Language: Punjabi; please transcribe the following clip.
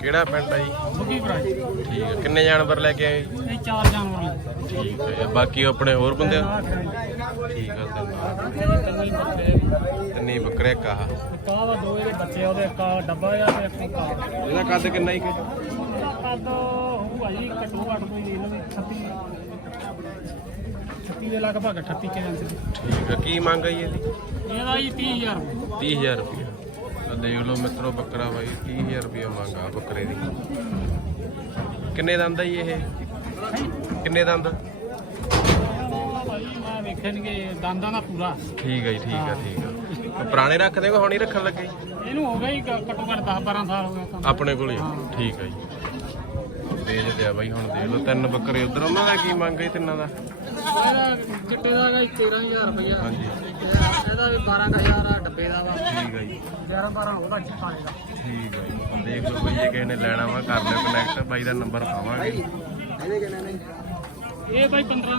ਕਿਹੜਾ ਪਿੰਡ ਆ ਜੀ? ਬੁੱਗੀ ਭਰਾ ਜੀ। ਠੀਕ ਹੈ ਕਿੰਨੇ ਜਾਨਵਰ ਲੈ ਕੇ ਆਏ? ਜੀ? ਇਹ ਚਾਰ ਜਾਨਵਰ ਨੇ ਠੀਕ ਹੈ ਬਾਕੀ ਆਪਣੇ ਹੋਰ ਬੰਦੇ? ਠੀਕ ਹੈ ਧੰਨਵਾਦ ਤਿੰਨੇ ਬੱਚੇ ਆ। ਤਿੰਨੇ ਬੱਕਰੇ ਕਾਹ ਇੱਕ ਆਹ ਵਾ ਦੋ ਇਹਦੇ ਬੱਚੇ ਆ, ਉਹਦੇ ਇੱਕ ਆਹ ਡੱਬਾ ਆ ਤੇ ਇੱਕ ਕਾਰ ਇਹਦਾ ਕੱਦ ਕਿੰਨਾ ਹੀ ਕਿ ਕੱਦ ਹੋਊਗਾ ਜੀ ਘੱਟੋ ਘੱਟ ਕੋਈ ਇਹਨਾਂ ਦੇ 36 36 ਦੇ ਲਗਭਗ 38 ਕੇ ਇੰਚ ਦੀ ਠੀਕ ਹੈ ਕੀ ਮੰਗ ਆਈ ਇਹਦੀ? ਇਹਦਾ ਜੀ 30000 ਰੁਪਏ। 30000 ਰੁਪਏ। ਦੇਖ ਲਓ ਮਿੱਤਰੋ ਬੱਕਰਾ ਬਾਈ 30000 ਰੁਪਏ ਮੰਗਾ ਬੱਕਰੇ ਦੀ। ਕਿੰਨੇ ਦੰਦ ਆ ਜੀ ਇਹ? ਕਿੰਨੇ ਦੰਦ? ਇਹਦਾ ਭਾਈ ਮੈਂ ਵੇਖੇ ਨੀ ਕਿ ਦੰਦਾਂ ਦਾ ਪੂਰਾ। ਠੀਕ ਹੈ ਜੀ ਠੀਕ ਹੈ। ਠੀਕ ਹੈ ਪੁਰਾਣੇ ਰੱਖਦੇ ਕੋ ਹੁਣ ਹੀ ਰੱਖਣ ਲੱਗੇ? ਇਹਨੂੰ ਹੋ ਘ- ਘੱਟੋ ਘੱਟ 10 12 ਸਾਲ ਹੋ ਗਏ ਆਪਣੇ ਕੋਲ ਹੀ? ਠੀਕ ਹੈ ਜੀ। ਵੇਚਦੇ ਆ ਬਾਈ ਹੁਣ ਦੇਖ ਲਓ ਤਿੰਨ ਬੱਕਰੇ ਉਧਰ ਉਹਨਾਂ ਦਾ ਕੀ ਮੰਗ ਹੈ ਤਿੰਨਾਂ ਦਾ? ਚਿੱਟੇ ਦਾ ਹੈਗਾ ਜੀ 13000 ਰੁਪਇਆ ਹਾਂਜੀ। ਇਹਦਾ ਵੀ 12000 ਆ ਡੱਬੇ ਦਾ ਵਾ ਠੀਕ ਹੈ ਜੀ 11 12 ਉਹਦਾ ਚਿੱਟਾਣੇ ਦਾ ਠੀਕ ਹੈ ਜੀ। ਦੇਖ ਲਓ ਬਈ ਜੇ ਕਿਸੇ ਨੇ ਲੈਣਾ ਵਾ ਕਰ ਲਿਓ ਕਨੈਕਟ ਬਾਈ ਦਾ ਨੰਬਰ ਪਾਵਾਂਗੇ। ਇਹ ਭਾਈ 15